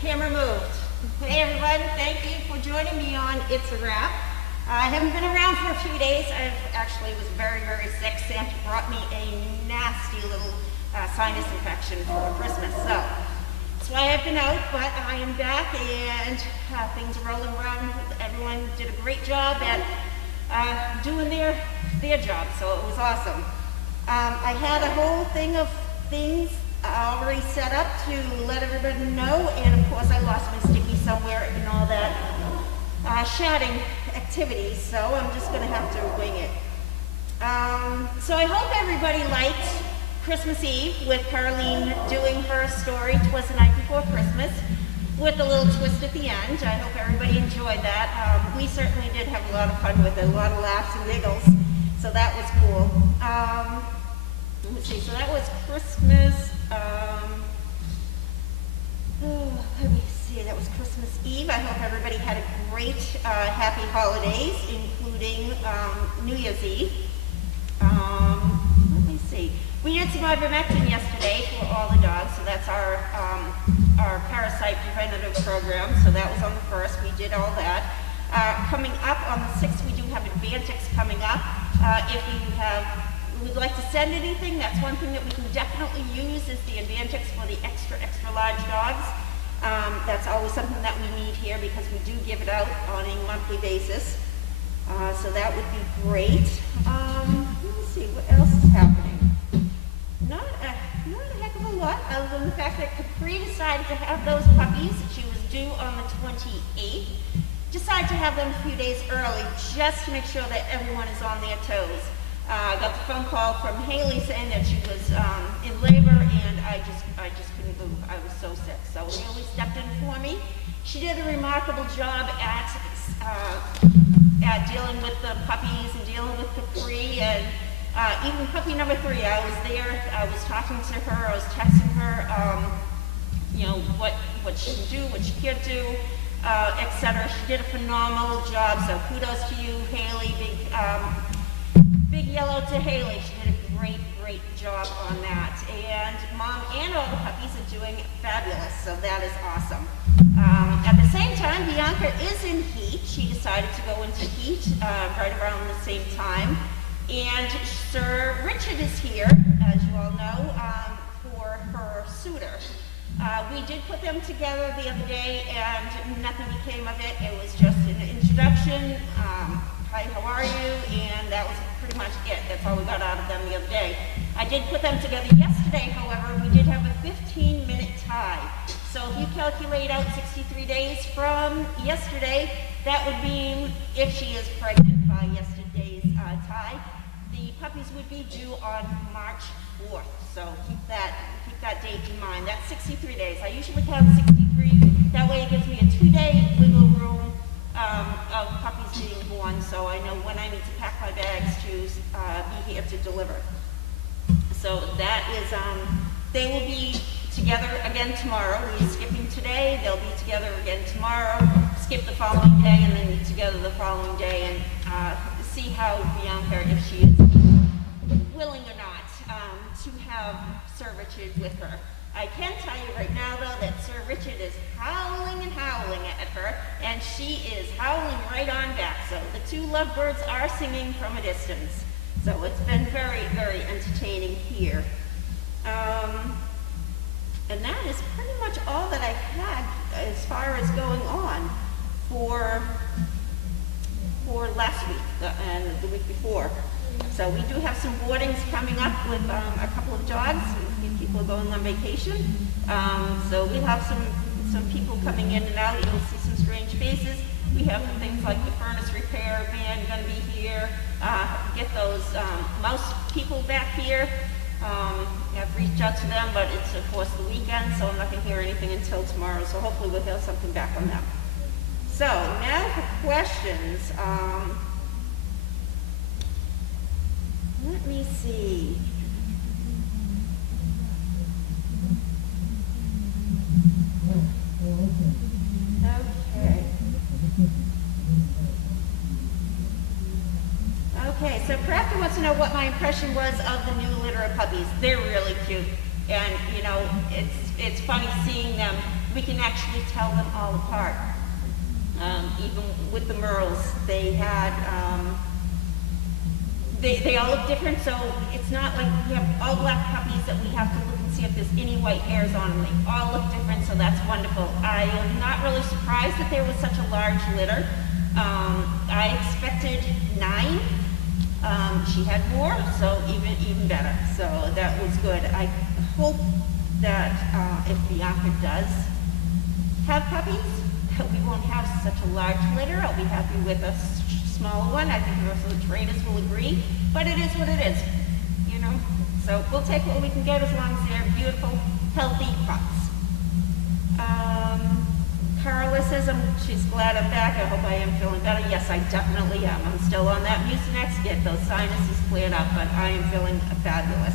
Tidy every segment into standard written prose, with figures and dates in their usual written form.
Camera moved. Hey everyone, thank you for joining me on It's a Wrap. I haven't been around for a few days. I actually was very, very sick. Santa brought me a nasty little sinus infection for Christmas. So that's why I've been out, but I am back and things are rolling around. Everyone did a great job at doing their job, so it was awesome. I had a whole thing of things already set up to let everybody know, and of course I lost my sticky somewhere and all that shouting activities, so I'm just going to have to wing it. So I hope everybody liked Christmas Eve with Carlene doing her story, 'Twas the Night Before Christmas, with a little twist at the end. I hope everybody enjoyed that. We certainly did have a lot of fun with it, a lot of laughs and giggles, so that was cool. Let me see, so that was Christmas, let me see, that was Christmas Eve. I hope everybody had a great, happy holidays, including New Year's Eve. Let me see, we did some ivermectin yesterday for all the dogs, so that's our parasite preventative program, so that was on the 1st, we did all that. Coming up on the 6th, we do have Advantix coming up. If you would like to send anything, that's one thing that we can definitely use is the Advantix for the extra large dogs. That's always something that we need here because we do give it out on a monthly basis. So that would be great. Let me see, what else is happening? Not a heck of a lot, other than the fact that Capri decided to have those puppies. She was due on the 28th. Decided to have them a few days early just to make sure that everyone is on their toes. I got the phone call from Haley saying that she was in labor, and I just couldn't move. I was so sick. So Haley stepped in for me. She did a remarkable job at dealing with the puppies and dealing with Capri, and even puppy number 3. I was there. I was talking to her. I was texting her, you know, what she can do, what she can't do, etc. She did a phenomenal job. So kudos to you, Haley. Big yellow to Haley. She did a great job on that. And Mom and all the puppies are doing fabulous, so that is awesome. At the same time, Bianca is in heat. She decided to go into heat right around the same time. And Sir Richard is here, as you all know, for her suitor. We did put them together the other day, and nothing became of it. It was just an introduction. Hi, how are you? And that was pretty much it. That's all we got out of them the other day. I did put them together yesterday, however. We did have a 15-minute tie. So if you calculate out 63 days from yesterday, that would mean if she is pregnant by yesterday's tie, the puppies would be due on March 4th. So keep that date in mind. That's 63 days. I usually count 63. That way it gives me a 2-day wiggle room of puppies being born, so I know when I need to pack my bags to be here to deliver. So that is, they will be together again tomorrow. We're skipping today, they'll be together again tomorrow, skip the following day, and then be together the following day, and see how Bianca, if she is willing or not, to have Sir Richard with her. I can tell you right now, though, that Sir Richard is howling and howling at her, and she is howling right on back. So the two lovebirds are singing from a distance. So it's been very, very entertaining here. And that is pretty much all that I had as far as going on for last week and the week before. So we do have some boardings coming up with a couple of dogs. People are going on vacation. So we have some people coming in and out. You'll see some strange faces. We have things like the furnace repair van going to be here. Get those mouse people back here. I've reached out to them, but it's of course the weekend, so I'm not going to hear anything until tomorrow. So hopefully we'll hear something back on them. So now for questions. Let me see. Okay, so Crafty wants to know what my impression was of the new litter of puppies. They're really cute. And, you know, it's funny seeing them we can actually tell them all apart. Even with the Merles, they had, they all look different, so it's not like we have all black puppies that we have to look and see if there's any white hairs on them. They all look different, so that's wonderful. I am not really surprised that there was such a large litter. I expected 9. She had more, so even better. So that was good. I hope that if Bianca does have puppies, we won't have such a large litter. I'll be happy with a smaller one. I think most of the trainers will agree, but it is what it is, you know? So we'll take what we can get as long as they're beautiful, healthy pups. Carla says she's glad I'm back. I hope I am feeling better. Yes, I definitely am. I'm still on that Mucinex, get those sinuses cleared up, but I am feeling fabulous.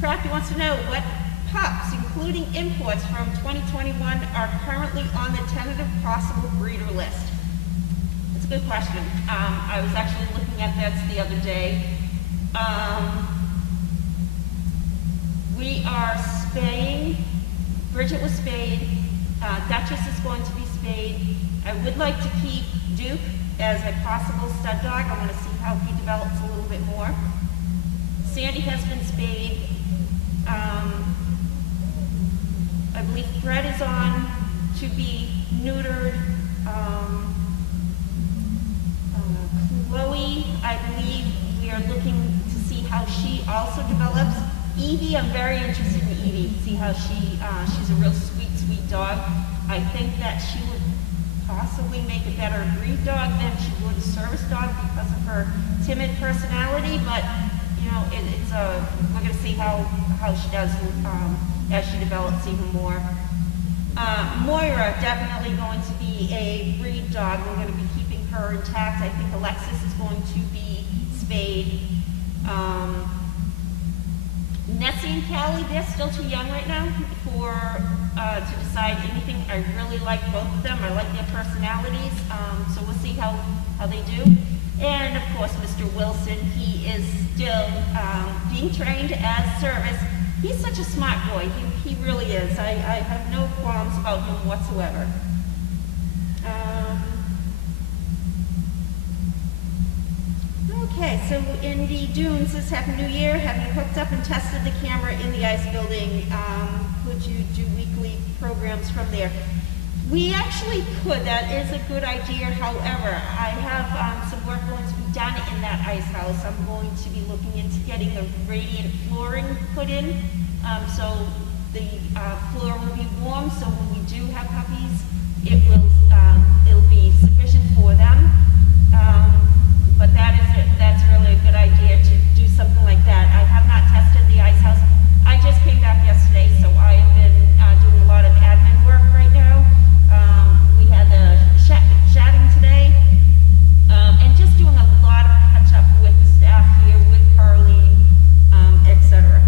Crafty wants to know what pups, including imports from 2021, are currently on the tentative possible breeder list. That's a good question. I was actually looking at that the other day. We are spaying. Bridget was spayed. Duchess is going to be spayed. I would like to keep Duke as a possible stud dog. I want to see how he develops a little bit more. Sandy has been spayed. I believe Fred is on to be neutered. Chloe, I believe we are looking to see how she also develops. Evie, I'm very interested in Evie, see how she's a real sweet, sweet dog. I think that she would possibly make a better breed dog than she would a service dog because of her timid personality, but you know, we're going to see how she does as she develops even more. Moira, definitely going to be a breed dog. We're going to be keeping her intact. I think Alexis is going to be spayed. Nessie and Callie, they're still too young right now to decide anything. I really like both of them. I like their personalities. So we'll see how they do. And of course, Mr. Wilson, he is still being trained as service. He's such a smart boy. He really is. I have no qualms about him whatsoever. Okay, so Indy Dune says, Happy New Year. Have you hooked up and tested the camera in the ice building? Could you do weekly programs from there? We actually could. That is a good idea. However, I have some work going to be done in that ice house. I'm going to be looking into getting a radiant flooring put in. So the floor will be warm, so when we do have puppies, it'll be sufficient for them. But that's really a good idea to do something like that. I have not tested the ice house. I just came back yesterday, so I have been doing a lot of admin work right now. We had the chatting today, and just doing a lot of catch up with the staff here, with Carlene, etc.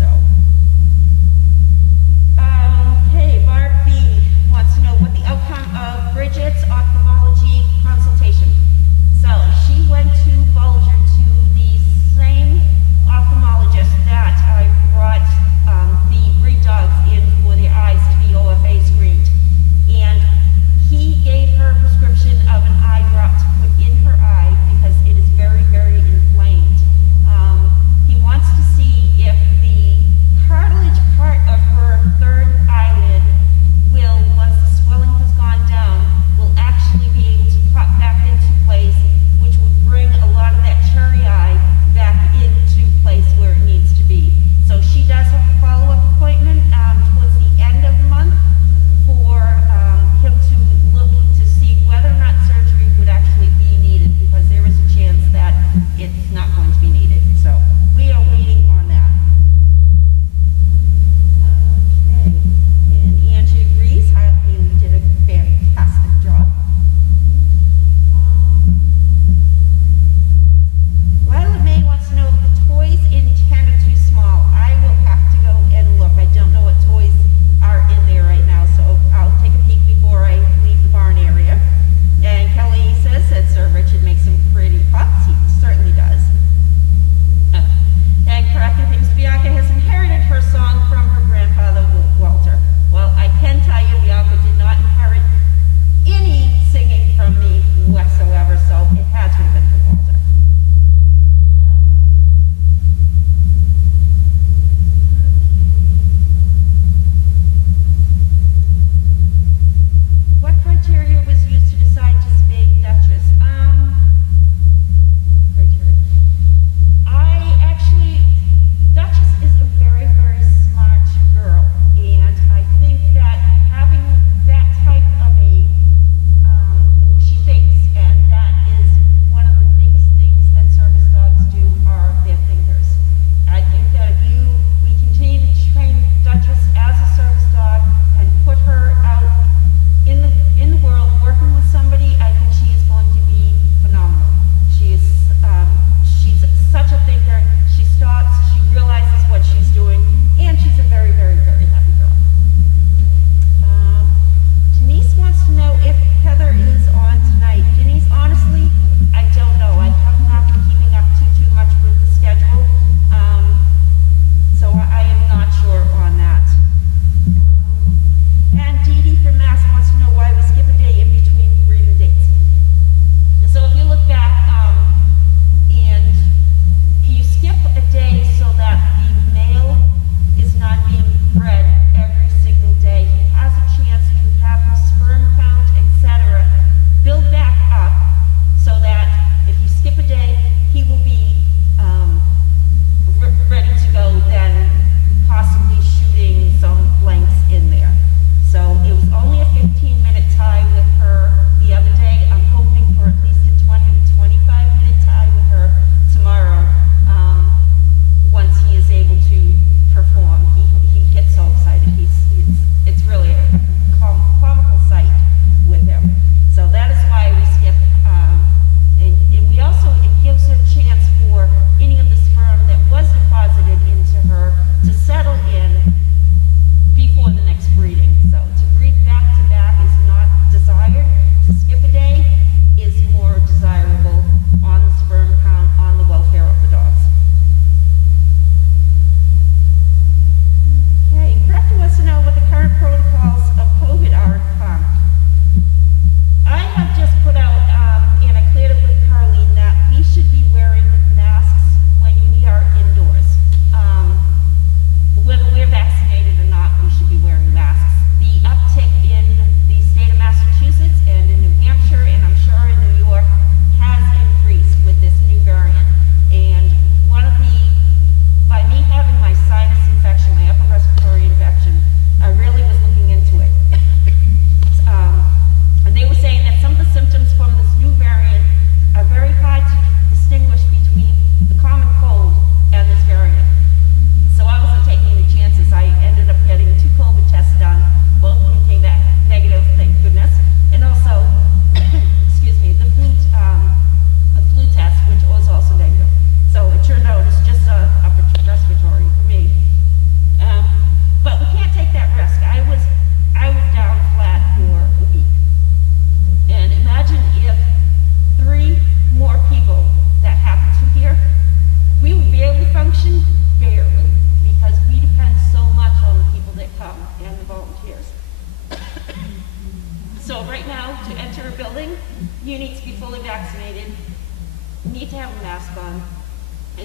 So, okay, Barb B wants to know what the outcome of Bridget's ophthalmology consultation. So she went to both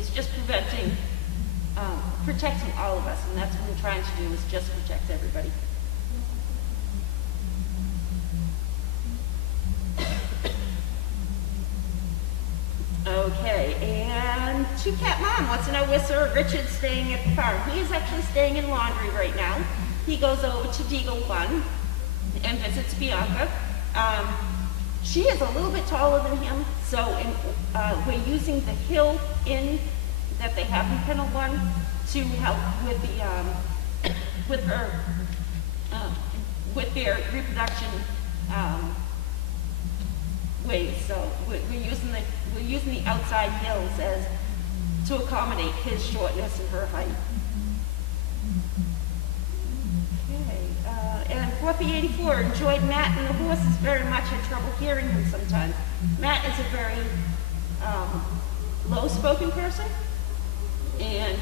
is just protecting all of us, and that's what we're trying to do, is just protect everybody. Okay, and Two Cat Mom wants to know, where's Sir Richard staying at the farm? He is actually staying in Laundry right now. He goes over to Deagle 1 and visits Bianca. She is a little bit taller than him, so we're using the hill inn that they have in Kennel 1 to help with the with their reproduction ways. So we're using the outside hills to accommodate his shortness and her height. Okay, and Fluffy84 enjoyed Matt and the horses very much. Had trouble hearing him sometimes. Matt is a very low-spoken person, and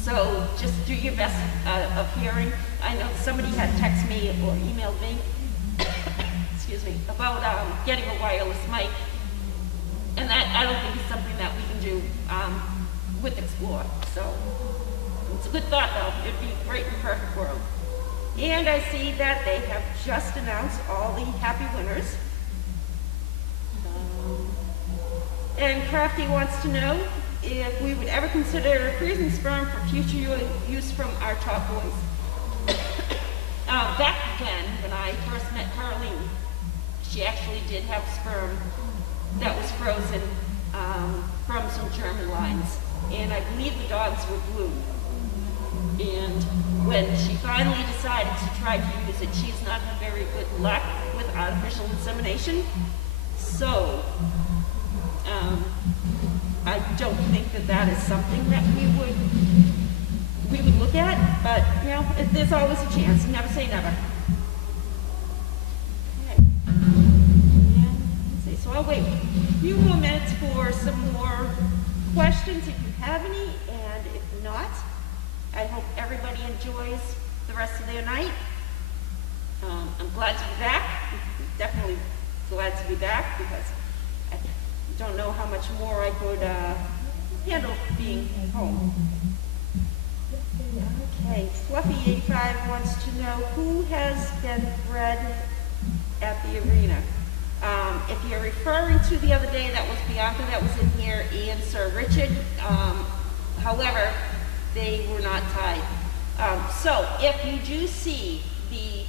so just do your best of hearing. I know somebody had texted me or emailed me, excuse me, about getting a wireless mic, and that I don't think is something that we can do with Explore. So it's a good thought, though. It'd be great in a perfect world. And I see that they have just announced all the happy winners. And Crafty wants to know if we would ever consider freezing sperm for future use from our top boys. Back then, when I first met Carlene, she actually did have sperm that was frozen from some German lines, and I believe the dogs were blue. And when she finally decided to try to use it, she's not had very good luck with artificial insemination. So I don't think that is something that we would look at, but you know, there's always a chance. Never say never. Okay. And let's see. So I'll wait a few more minutes for some more questions if you have any, and if not, I hope everybody enjoys the rest of their night. I'm glad to be back. Definitely glad to be back, because I don't know how much more I could handle being home. Okay, Fluffy85 wants to know who has been bred at the arena. If you're referring to the other day, that was Bianca that was in here, and Sir Richard. However, they were not tied. So if you do see the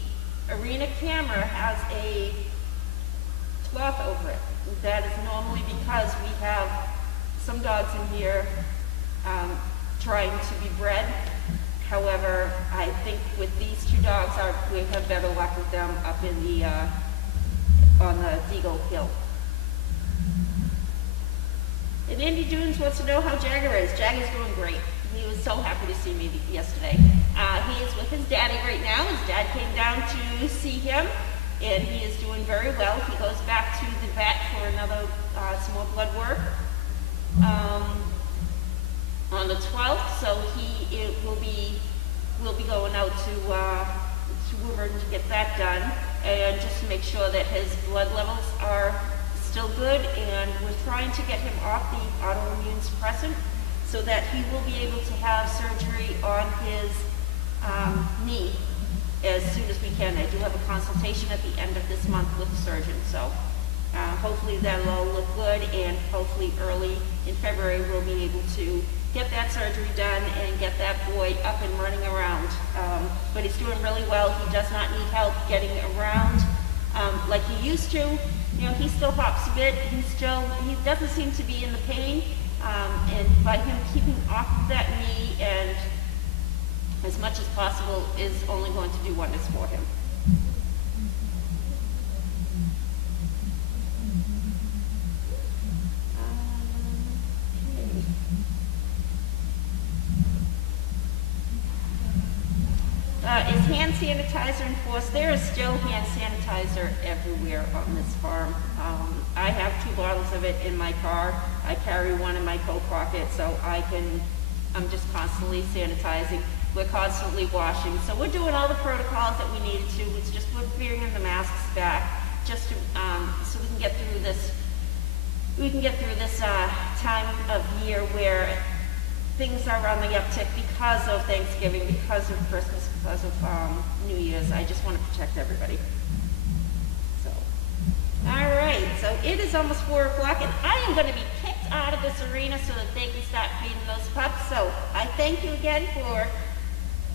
arena camera has a cloth over it, that is normally because we have some dogs in here trying to be bred. However, I think with these two dogs, we have better luck with them up in the on the Deagle Hill. And Andy Dunes wants to know how Jagger is. Jagger's doing great. He was so happy to see me yesterday. He is with his daddy right now. His dad came down to see him, and he is doing very well. He goes back to the vet for another some more blood work on the 12th. So we'll be going out to Woburn to get that done, and just to make sure that his blood levels are still good. And we're trying to get him off the autoimmune suppressant, so that he will be able to have surgery on his knee as soon as we can. I do have a consultation at the end of this month with the surgeon, so hopefully that'll all look good, and hopefully early in February we'll be able to get that surgery done and get that boy up and running around. But he's doing really well. He does not need help getting around like he used to. You know, he still hops a bit. He doesn't seem to be in the pain. And by him keeping off of that knee and as much as possible is only going to do wonders for him. Is hand sanitizer enforced? There is still hand sanitizer everywhere on this farm. I have 2 bottles of it in my car. I carry one in my coat pocket, so I'm just constantly sanitizing. We're constantly washing. So we're doing all the protocols that we needed to. It's just we're bringing the masks back just to, so we can get through this we can get through this time of year where things are on the uptick because of Thanksgiving, because of Christmas, because of New Year's. I just want to protect everybody. So, all right, so it is almost 4 o'clock, and I am going to be kicked out of this arena so that they can start feeding those pups. So I thank you again for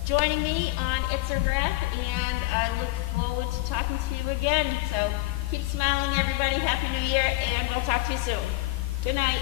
joining me on It's a Wrap, and I look forward to talking to you again. So keep smiling, everybody. Happy New Year, and we'll talk to you soon. Good night.